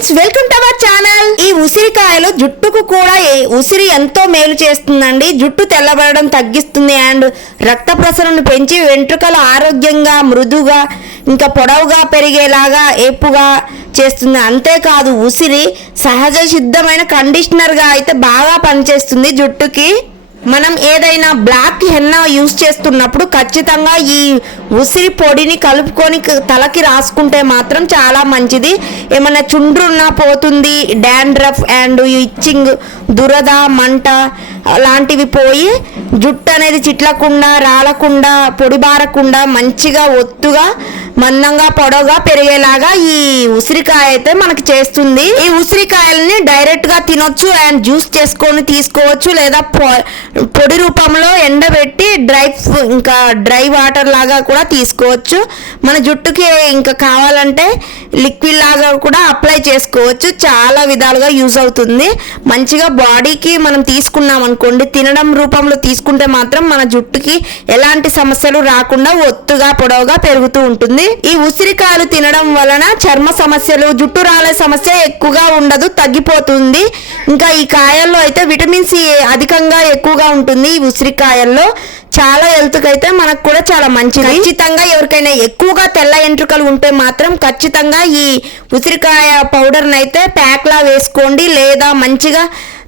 Friends, welcome to our channel. ఈ ఉసిరికాయలు జుట్టుకు కూడా ఉసిరి ఎంతో మేలు చేస్తుందండి. జుట్టు తెల్లబడడం తగ్గిస్తుంది అండ్ రక్త ప్రసరణను పెంచి వెంట్రుకలు ఆరోగ్యంగా మృదుగా ఇంకా పొడవుగా పెరిగేలాగా ఏపుగా చేస్తుంది. అంతేకాదు ఉసిరి సహజ సిద్ధమైన కండిషనర్గా అయితే బాగా పనిచేస్తుంది జుట్టుకి. మనం ఏదైనా బ్లాక్ హెన్నా యూస్ చేస్తున్నప్పుడు ఖచ్చితంగా ఈ ఉసిరి పొడిని కలుపుకొని తలకి రాసుకుంటే మాత్రం చాలా మంచిది. ఏమైనా చుండ్రున్నా పోతుంది. డాండ్రఫ్ అండ్ ఇచ్చింగ్, దురద, మంట లాంటివి పోయి జుట్టు అనేది చిట్లకుండా, రాలకుండా, పొడిబారకుండా మంచిగా ఒత్తుగా మందంగా పొడవుగా పెరిగేలాగా ఈ ఉసిరికాయ అయితే మనకి చేస్తుంది. ఈ ఉసిరికాయలని డైరెక్ట్ గా తినొచ్చు అండ్ జ్యూస్ చేసుకొని తీసుకోవచ్చు, లేదా పొడి రూపంలో ఎండబెట్టి డ్రై వాటర్ లాగా కూడా తీసుకోవచ్చు. మన జుట్టుకి ఇంకా కావాలంటే లిక్విడ్ లాగా కూడా అప్లై చేసుకోవచ్చు. చాలా విధాలుగా యూజ్ అవుతుంది. మంచిగా బాడీకి మనం తీసుకున్నాం అనుకోండి, తినడం రూపంలో తీసుకుంటే మాత్రం మన జుట్టుకి ఎలాంటి సమస్యలు రాకుండా ఒత్తుగా పొడవుగా పెరుగుతూ ఉంటుంది. ఈ ఉసిరికాయలు తినడం వలన చర్మ సమస్యలు, జుట్టు రాలే సమస్య ఎక్కువగా ఉండదు, తగ్గిపోతుంది. ఇంకా ఈ కాయల్లో అయితే విటమిన్ సి అధికంగా ఎక్కువగా ఉంటుంది. ఈ ఉసిరికాయల్లో చాలా హెల్త్ కి అయితే మనకు కూడా చాలా మంచిది. ఖచ్చితంగా ఎవరికైనా ఎక్కువగా తెల్ల ఎంట్రుకలు ఉంటే మాత్రం ఖచ్చితంగా ఈ ఉసిరికాయ పౌడర్ అయితే ప్యాక్ లా వేసుకోండి, లేదా మంచిగా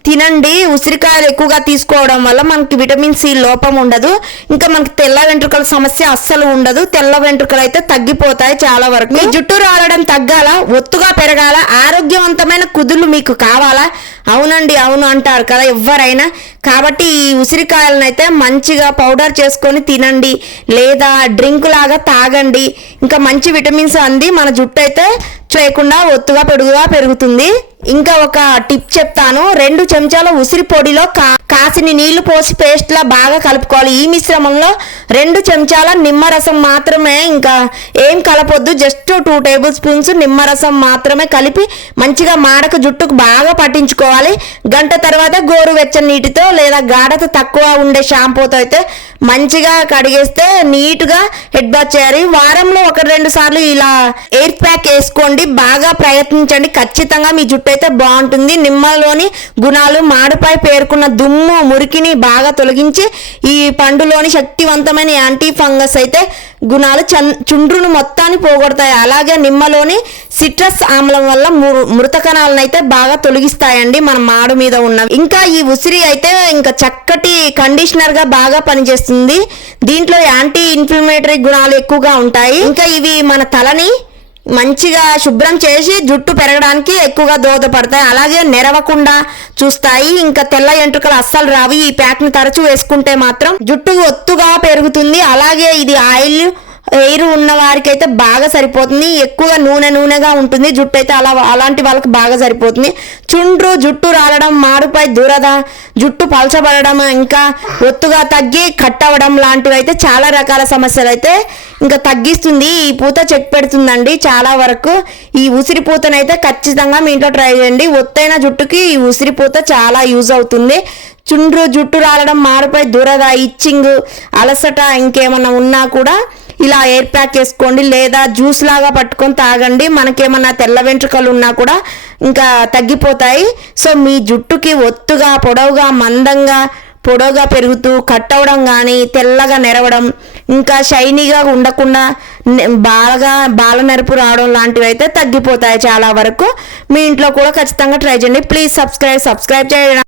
తినండి. ఉసిరికాయలు ఎక్కువగా తీసుకోవడం వల్ల మనకి విటమిన్ సి లోపం ఉండదు. ఇంకా మనకి తెల్ల వెంట్రుకల సమస్య అస్సలు ఉండదు. తెల్ల వెంట్రుకలు అయితే తగ్గిపోతాయి చాలా వరకు. మీ జుట్టు రాలడం తగ్గాల, ఒత్తుగా పెరగాల, ఆరోగ్యవంతమైన కుదుళ్ళు మీకు కావాలా? అవునండి అవును అంటారు కదా ఎవరైనా. కాబట్టి ఈ ఉసిరికాయలను అయితే మంచిగా పౌడర్ చేసుకొని తినండి, లేదా డ్రింక్ లాగా తాగండి. ఇంకా మంచి విటమిన్స్ అంది మన జుట్టు అయితే చేయకుండా ఒత్తుగా పొడుగుగా పెరుగుతుంది. ఇంకా ఒక టిప్ చెప్తాను. 2 చెంచాల ఉసిరి పొడిలో కాసిని నీళ్లు పోసి పేస్ట్ లా బాగా కలుపుకోవాలి. ఈ మిశ్రమంలో 2 చెంచాల నిమ్మరసం మాత్రమే, ఇంకా ఏం కలపొద్దు. జస్ట్ 2 టేబుల్ స్పూన్స్ నిమ్మరసం మాత్రమే కలిపి మంచిగా మాడక జుట్టుకు బాగా పట్టించుకోవాలి. గంట తర్వాత గోరువెచ్చని నీటితో లేదా గాఢత తక్కువ ఉండే షాంపూతో అయితే మంచిగా కడిగేస్తే నీట్గా హెడ్ బాత్ చేయాలి. వారంలో 1-2 సార్లు ఇలా ఎయిర్ ప్యాక్ వేసుకోండి. బాగా ప్రయత్నించండి, ఖచ్చితంగా మీ జుట్టు అయితే బాగుంటుంది. నిమ్మలోని గుణాలు మాడుపై పేర్కొన్న దుమ్ము, మురికిని బాగా తొలగించి ఈ పండులోని శక్తివంతమైన యాంటీ ఫంగస్ అయితే గుణాలు చుండ్రును మొత్తాన్ని పోగొడతాయి. అలాగే నిమ్మలోని సిట్రస్ ఆమ్లం వల్ల మృత కణాలను అయితే బాగా తొలగిస్తాయండి మన మాడు మీద ఉన్నవి. ఇంకా ఈ ఉసిరి అయితే ఇంకా చక్కటి కండిషనర్ గా బాగా పనిచేస్తుంది. దీంట్లో యాంటీ ఇన్ఫ్లమేటరీ గుణాలు ఎక్కువగా ఉంటాయి. ఇంకా ఇవి మన తలని మంచిగా శుభ్రం చేసి జుట్టు పెరగడానికి ఎక్కువగా దోహదపడతాయి. అలాగే నెరవకుండా చూస్తాయి. ఇంకా తెల్ల ఎంట్రుకలు అస్సలు రావి. ఈ ప్యాక్ ని తరచూ వేసుకుంటే మాత్రం జుట్టు ఒత్తుగా పెరుగుతుంది. అలాగే ఇది ఆయిల్ ఎయిర్ ఉన్న వారికి అయితే బాగా సరిపోతుంది. ఎక్కువగా నూనెగా ఉంటుంది జుట్టు అయితే అలాంటి వాళ్ళకి బాగా సరిపోతుంది. చుండ్రు, జుట్టు రాలడం, మాడుపై దురద, జుట్టు పలచబడడం, ఇంకా ఒత్తుగా తగ్గి కట్ అవ్వడం లాంటివి అయితే చాలా రకాల సమస్యలు అయితే ఇంకా తగ్గిస్తుంది. ఈ పూత చెక్ పెడుతుందండి చాలా వరకు. ఈ ఉసిరి పూతనైతే ఖచ్చితంగా మీ ఇంట్లో ట్రై చేయండి. ఒత్తైన జుట్టుకి ఈ ఉసిరి పూత చాలా యూజ్ అవుతుంది. చుండ్రు, జుట్టు రాలడం, మాడుపై దురద, ఇచ్చింగ్, అలసట ఇంకేమన్నా ఉన్నా కూడా ఇలా ఎయిర్ ప్యాక్ వేసుకోండి, లేదా జ్యూస్ లాగా పట్టుకొని తాగండి. మనకేమన్నా తెల్ల వెంట్రుకలు ఉన్నా కూడా ఇంకా తగ్గిపోతాయి. సో మీ జుట్టుకి ఒత్తుగా పొడవుగా మందంగా పొడవుగా పెరుగుతూ కట్ అవ్వడం కానీ, తెల్లగా నెరవడం, ఇంకా షైనీగా ఉండకుండా బాగా బాల నెరపు రావడం లాంటివి అయితే తగ్గిపోతాయి చాలా వరకు. మీ ఇంట్లో కూడా ఖచ్చితంగా ట్రై చేయండి. ప్లీజ్ సబ్స్క్రైబ్ చేయడం